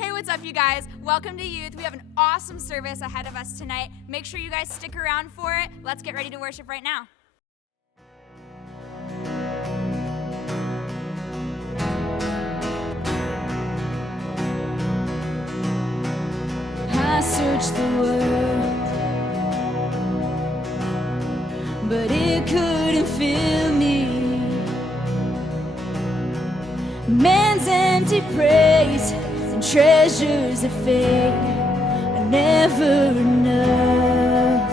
Hey, what's up, you guys? Welcome to Youth. We have an awesome service ahead of us tonight. Make sure you guys stick around for it. Let's get ready to worship right now. I searched the world, but it couldn't fill me. Man's empty praise and treasures of fate are never enough.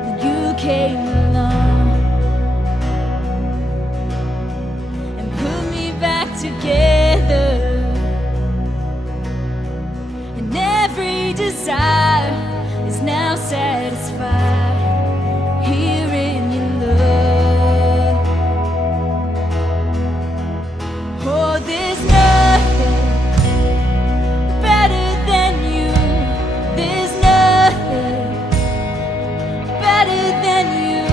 Then you came along and put me back together. Every desire is now satisfied here in your love. Oh, there's nothing better than you. There's nothing better than you.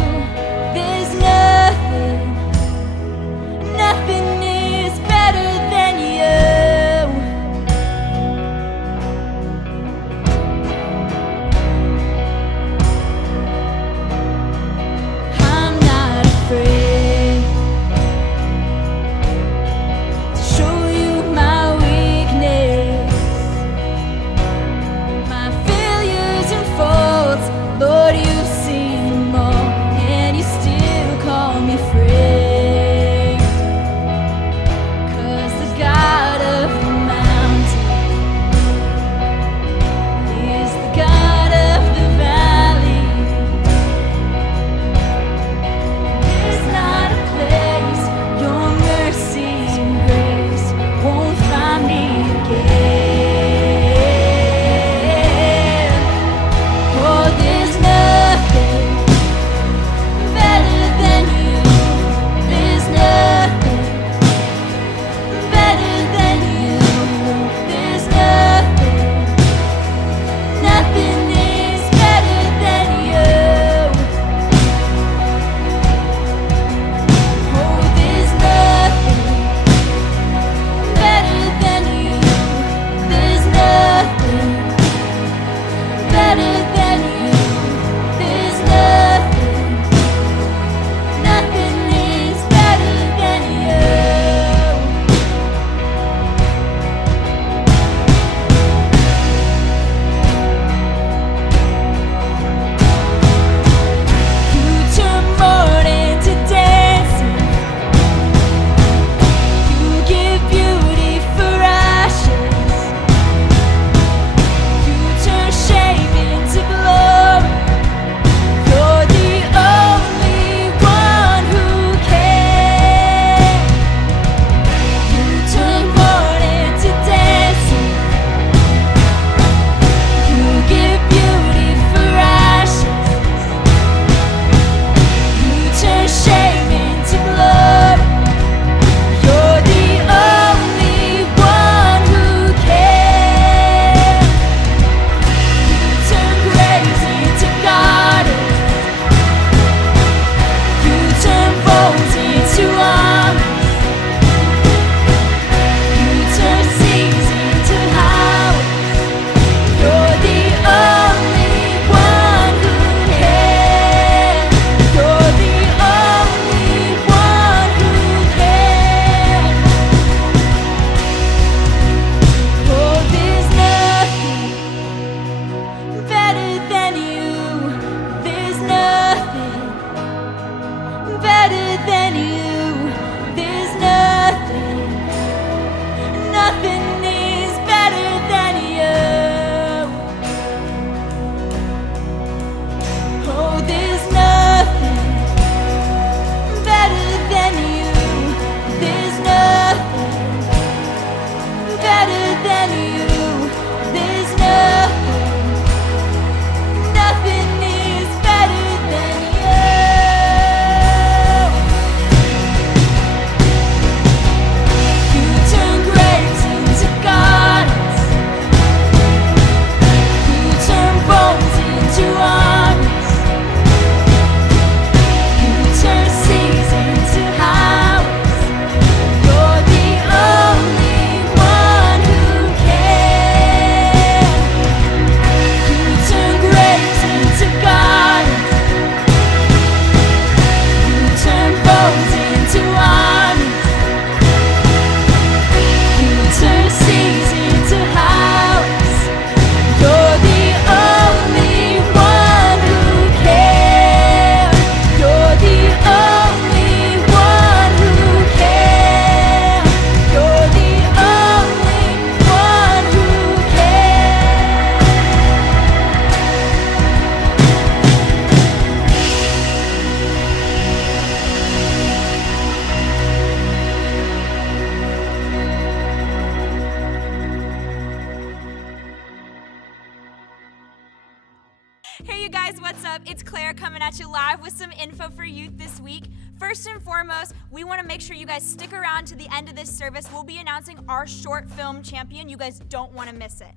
what's up? It's Claire coming at you live with some info for youth this week. First and foremost, we want to make sure you guys stick around to the end of this service. We'll be announcing our short film champion. You guys don't want to miss it.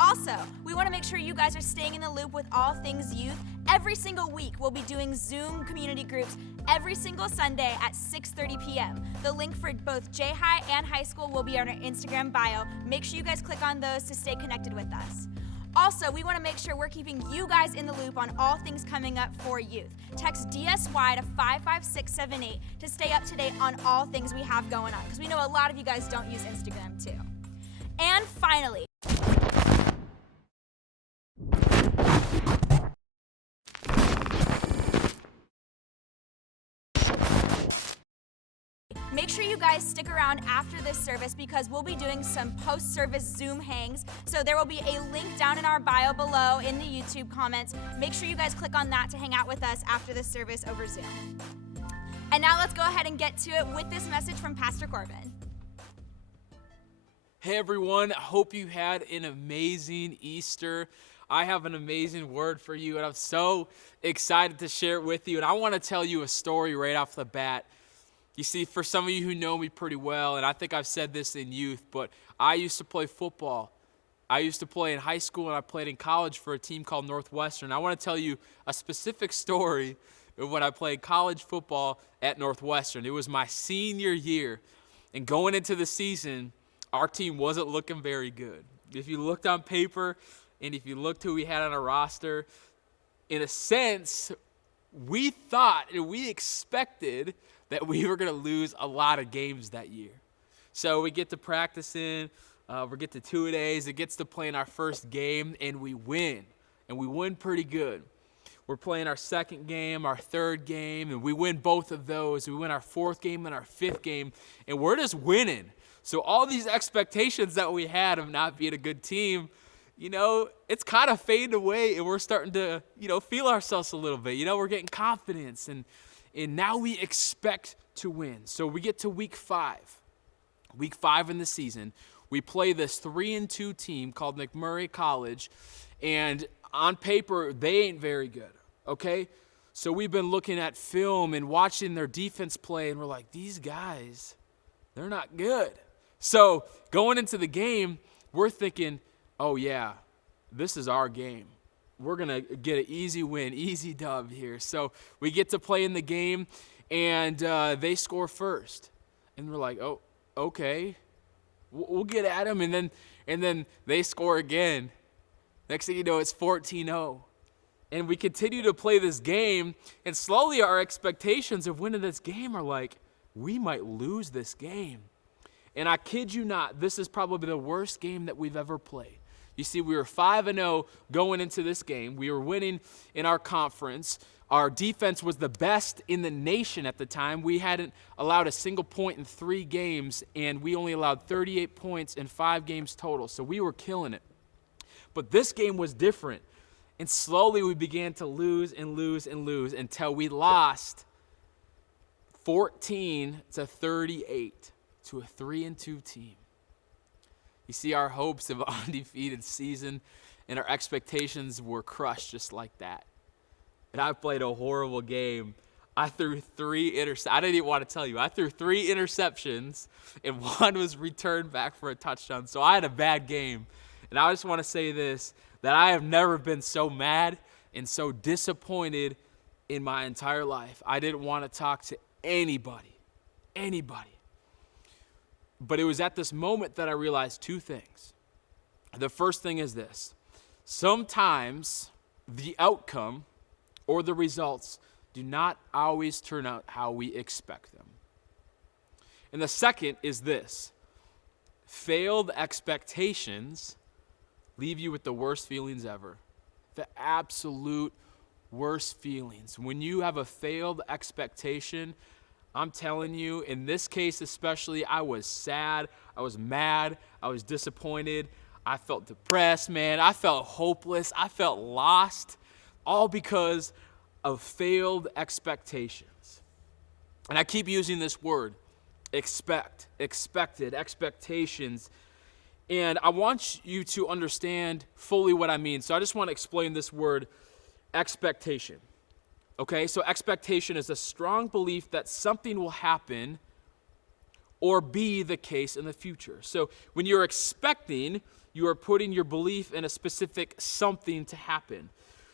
Also, we want to make sure you guys are staying in the loop with all things youth. Every single week, we'll be doing Zoom community groups every single Sunday at 6:30 p.m. The link for both J-High and high school will be on our Instagram bio. Make sure you guys click on those to stay connected with us. Also, we want to make sure we're keeping you guys in the loop on all things coming up for youth. Text DSY to 55678 to stay up to date on all things we have going on, because we know a lot of you guys don't use Instagram too. And finally, make sure you guys stick around after this service because we'll be doing some post-service Zoom hangs. So there will be a link down in our bio below in the YouTube comments. Make sure you guys click on that to hang out with us after this service over Zoom. And now let's go ahead and get to it with this message from Pastor Corbin. Hey everyone, I hope you had an amazing Easter. I have an amazing word for you and I'm so excited to share it with you. And I want to tell you a story right off the bat. You see, for some of you who know me pretty well, and I think I've said this in youth, but I used to play football. I used to play in high school, and I played in college for a team called Northwestern. I want to tell you a specific story of when I played college football at Northwestern. It was my senior year, and going into the season, our team wasn't looking very good. If you looked on paper, and if you looked who we had on our roster, in a sense, we thought and we expected that we were going to lose a lot of games that year. So we get to practicing, we get to two-a-days, it gets to playing our first game, and we win. And we win pretty good. We're playing our second game, our third game, and we win both of those. We win our fourth game and our fifth game, and we're just winning. So all these expectations that we had of not being a good team, you know, it's kind of fading away, and we're starting to, feel ourselves a little bit. We're getting confidence, and now we expect to win. So we get to week 5 in the season. We play this 3-2 team called McMurray College, and on paper, they ain't very good, okay? So we've been looking at film and watching their defense play, and we're like, these guys, they're not good. So going into the game, we're thinking, oh yeah, this is our game. We're going to get an easy win, easy dub here. So we get to play in the game, and they score first. And we're like, oh, okay, we'll get at them. And then they score again. Next thing you know, it's 14-0. And we continue to play this game, and slowly our expectations of winning this game are like, we might lose this game. And I kid you not, this is probably the worst game that we've ever played. You see, we were 5-0 going into this game. We were winning in our conference. Our defense was the best in the nation at the time. We hadn't allowed a single point in 3 games, and we only allowed 38 points in 5 games total. So we were killing it. But this game was different. And slowly we began to lose and lose and lose until we lost 14-38 to a 3-2 team. You see, our hopes of an undefeated season and our expectations were crushed just like that. And I played a horrible game. I threw 3 interceptions. I didn't even want to tell you. I threw 3 interceptions, and 1 was returned back for a touchdown. So I had a bad game. And I just want to say this, that I have never been so mad and so disappointed in my entire life. I didn't want to talk to anybody. But it was at this moment that I realized 2 things. The first thing is this. Sometimes the outcome or the results do not always turn out how we expect them. And the second is this. Failed expectations leave you with the worst feelings ever. The absolute worst feelings. When you have a failed expectation, I'm telling you, in this case especially, I was sad, I was mad, I was disappointed, I felt depressed, man. I felt hopeless, I felt lost, all because of failed expectations. And I keep using this word, expected, expectations. And I want you to understand fully what I mean. So I just want to explain this word. expectation. Okay, so expectation is a strong belief that something will happen or be the case in the future. So when you're expecting, you are putting your belief in a specific something to happen.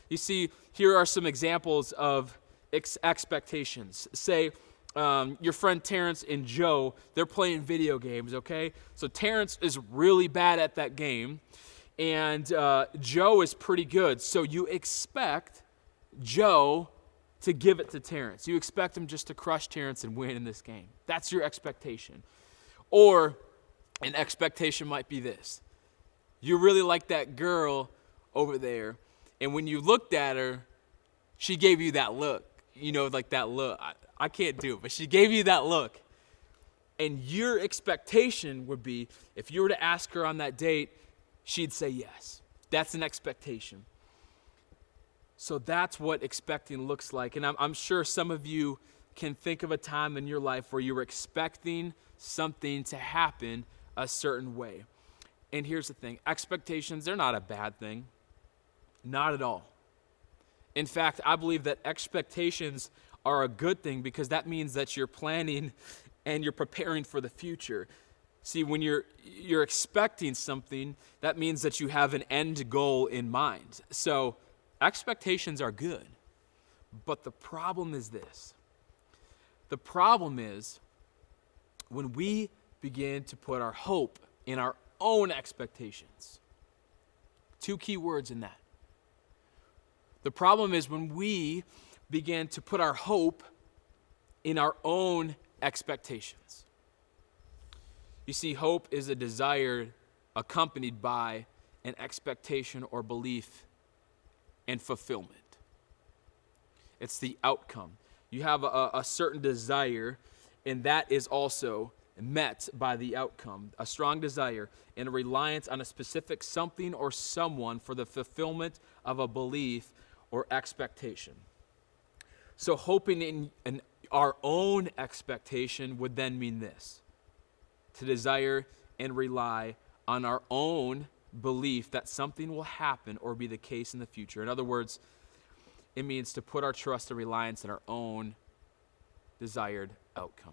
You see, here are some examples of expectations. Say, your friend Terrence and Joe, they're playing video games, okay? So Terrence is really bad at that game, and Joe is pretty good. So you expect Joe to give it to Terrence. You expect him just to crush Terrence and win in this game. That's your expectation. Or an expectation might be this. You really like that girl over there, and when you looked at her, she gave you that look. You know, like that look. I can't do it, but she gave you that look. And your expectation would be, if you were to ask her on that date, she'd say yes. That's an expectation. So that's what expecting looks like. And I'm sure some of you can think of a time in your life where you were expecting something to happen a certain way. And here's the thing. Expectations, they're not a bad thing. Not at all. In fact, I believe that expectations are a good thing because that means that you're planning and you're preparing for the future. See, when you're expecting something, that means that you have an end goal in mind. So expectations are good, but the problem is this. The problem is when we begin to put our hope in our own expectations. Two key words in that. The problem is when we begin to put our hope in our own expectations. You see, hope is a desire accompanied by an expectation or belief and fulfillment. It's the outcome. You have a certain desire, and that is also met by the outcome. A strong desire and a reliance on a specific something or someone for the fulfillment of a belief or expectation. So hoping in our own expectation would then mean this: to desire and rely on our own belief that something will happen or be the case in the future. In other words, it means to put our trust and reliance in our own desired outcome.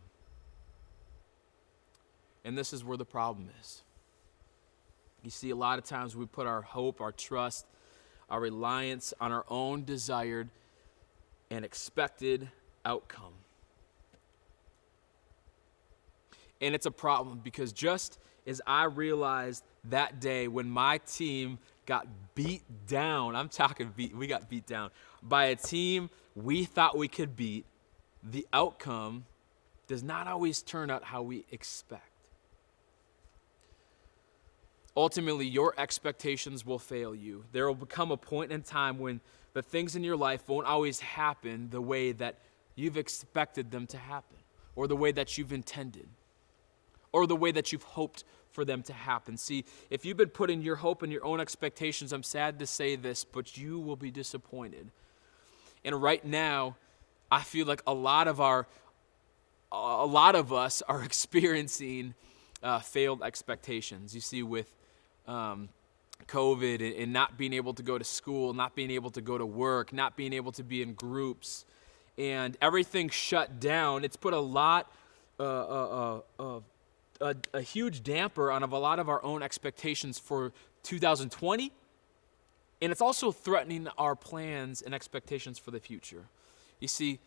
And this is where the problem is. You see, a lot of times we put our hope, our trust, our reliance on our own desired and expected outcome. And it's a problem because just as I realized that day when my team got beat down, we got beat down by a team we thought we could beat, the outcome does not always turn out how we expect. Ultimately, your expectations will fail you. There will become a point in time when the things in your life won't always happen the way that you've expected them to happen, or the way that you've intended, or the way that you've hoped for them to happen. See, if you've been putting your hope in your own expectations, I'm sad to say this, but you will be disappointed. And right now, I feel like a lot of us are experiencing failed expectations. You see, with COVID and not being able to go to school, not being able to go to work, not being able to be in groups, and everything shut down, it's put a huge damper on a lot of our own expectations for 2020, and it's also threatening our plans and expectations for the future. You see,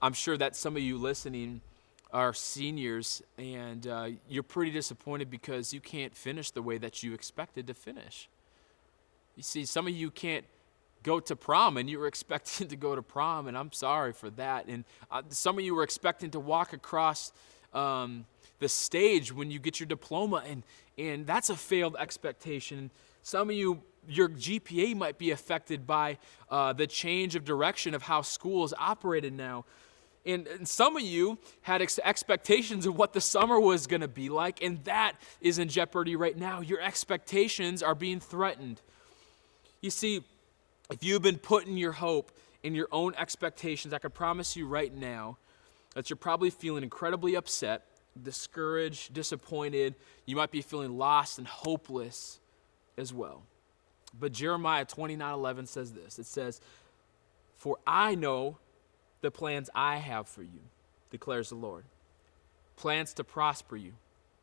I'm sure that some of you listening are seniors, and you're pretty disappointed because you can't finish the way that you expected to finish. You see, some of you can't go to prom, and you were expecting to go to prom, and I'm sorry for that. And some of you were expecting to walk across the stage when you get your diploma, and that's a failed expectation. Some of you, your GPA might be affected by the change of direction of how school is operated now. And some of you had expectations of what the summer was going to be like, and that is in jeopardy right now. Your expectations are being threatened. You see, if you've been putting your hope in your own expectations, I can promise you right now that you're probably feeling incredibly upset, discouraged, disappointed. You might be feeling lost and hopeless as well. But Jeremiah 29:11 says this. It says, "For I know the plans I have for you, declares the Lord. Plans to prosper you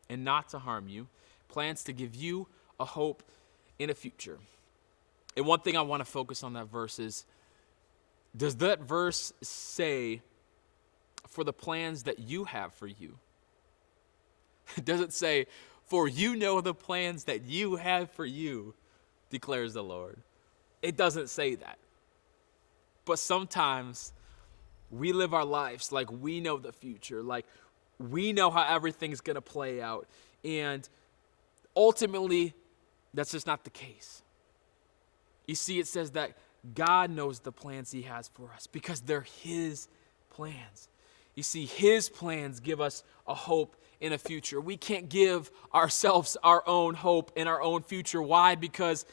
and not to harm you. Plans to give you a hope in a future." And one thing I want to focus on that verse is, does that verse say for the plans that you have for you? Does it say, "For you know the plans that you have for you, declares the Lord"? It doesn't say that. But sometimes we live our lives like we know the future, like we know how everything's going to play out. And ultimately, that's just not the case. You see, it says that God knows the plans he has for us because they're his plans. You see, his plans give us a hope in a future. We can't give ourselves our own hope in our own future. Why? Because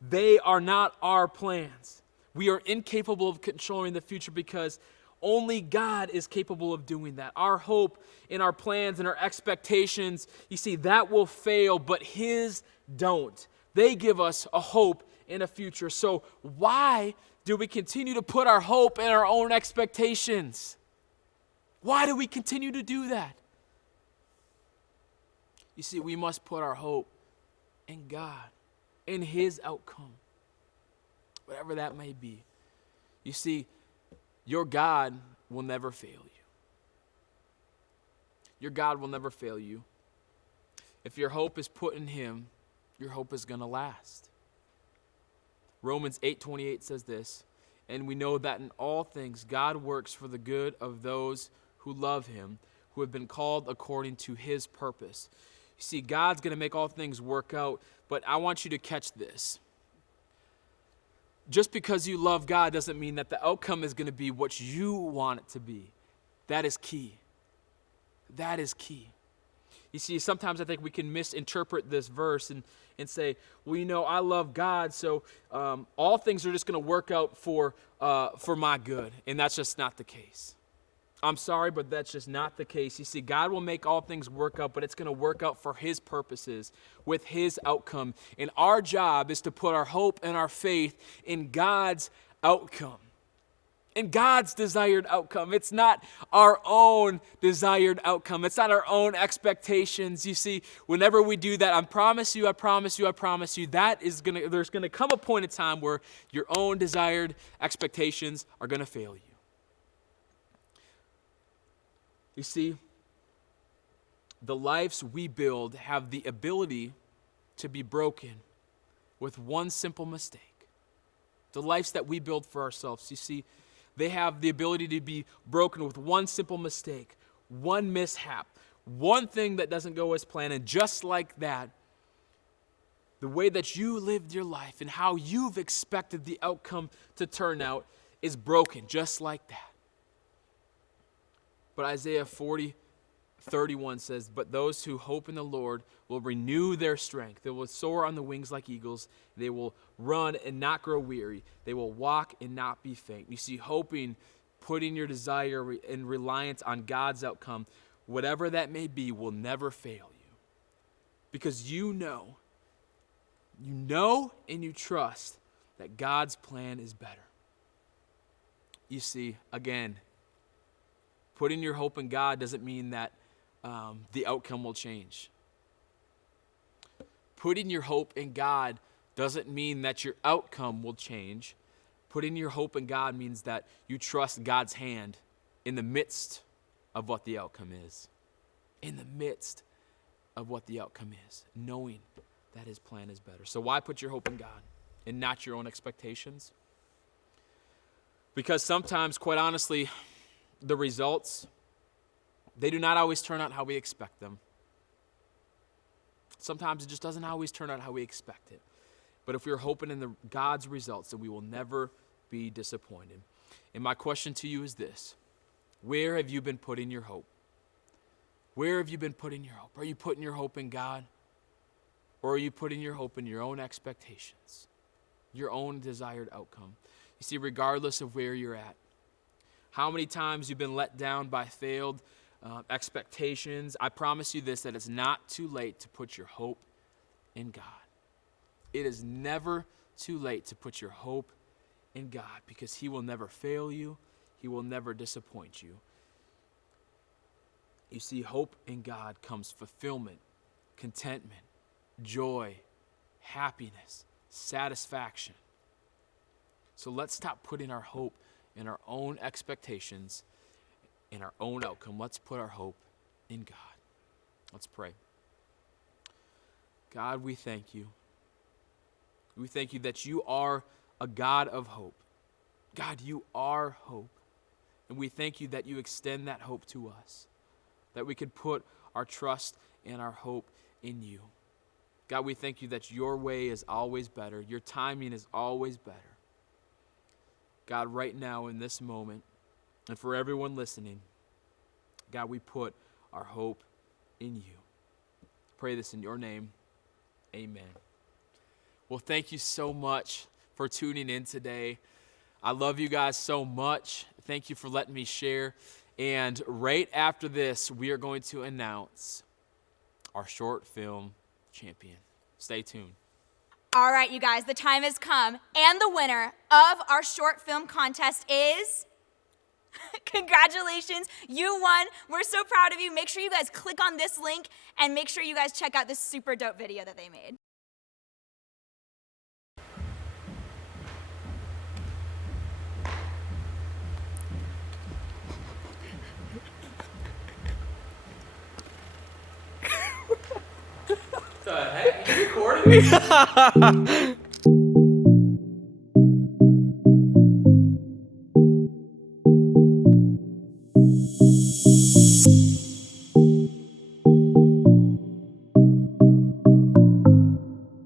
they are not our plans. We are incapable of controlling the future because only God is capable of doing that. Our hope in our plans and our expectations, you see, that will fail, but his don't. They give us a hope in a future. So why do we continue to put our hope in our own expectations? Why do we continue to do that? You see, we must put our hope in God, in his outcome, whatever that may be. You see, your God will never fail you. Your God will never fail you. If your hope is put in him, your hope is going to last. Romans 8:28 says this, "And we know that in all things God works for the good of those who love him, who have been called according to his purpose." You see, God's going to make all things work out, but I want you to catch this. Just because you love God doesn't mean that the outcome is going to be what you want it to be. That is key. That is key. You see, sometimes I think we can misinterpret this verse and say, well, you know, I love God, so all things are just going to work out for my good. And that's just not the case. I'm sorry, but that's just not the case. You see, God will make all things work out, but it's going to work out for his purposes with his outcome. And our job is to put our hope and our faith in God's outcome, in God's desired outcome. It's not our own desired outcome. It's not our own expectations. You see, whenever we do that, I promise you, there's going to come a point in time where your own desired expectations are going to fail you. You see, the lives we build have the ability to be broken with one simple mistake. The lives that we build for ourselves, you see, they have the ability to be broken with one simple mistake, one mishap, one thing that doesn't go as planned. And just like that, the way that you lived your life and how you've expected the outcome to turn out is broken, just like that. But Isaiah 40:31 says, "But those who hope in the Lord will renew their strength. They will soar on the wings like eagles. They will run and not grow weary. They will walk and not be faint." You see, hoping, putting your desire and reliance on God's outcome, whatever that may be, will never fail you. Because you know and you trust that God's plan is better. You see, again, putting your hope in God doesn't mean that the outcome will change. Putting your hope in God doesn't mean that your outcome will change. Putting your hope in God means that you trust God's hand in the midst of what the outcome is. In the midst of what the outcome is, knowing that his plan is better. So why put your hope in God and not your own expectations? Because sometimes, quite honestly, the results, they do not always turn out how we expect them. Sometimes it just doesn't always turn out how we expect it. But if we're hoping in God's results, then we will never be disappointed. And my question to you is this: where have you been putting your hope? Where have you been putting your hope? Are you putting your hope in God? Or are you putting your hope in your own expectations, your own desired outcome? You see, regardless of where you're at, how many times you've been let down by failed expectations, I promise you this, that it's not too late to put your hope in God. It is never too late to put your hope in God, because he will never fail you. He will never disappoint you. You see, hope in God comes fulfillment, contentment, joy, happiness, satisfaction. So let's stop putting our hope in our own expectations, in our own outcome. Let's put our hope in God. Let's pray. God, we thank you. We thank you that you are a God of hope. God, you are hope. And we thank you that you extend that hope to us, that we could put our trust and our hope in you. God, we thank you that your way is always better. Your timing is always better. God, right now in this moment, and for everyone listening, God, we put our hope in you. Pray this in your name. Amen. Well, thank you so much for tuning in today. I love you guys so much. Thank you for letting me share. And right after this, we are going to announce our short film champion. Stay tuned. All right, you guys, the time has come. And the winner of our short film contest is... Congratulations, you won. We're so proud of you. Make sure you guys click on this link and make sure you guys check out this super dope video that they made. What the heck? Are you recording me?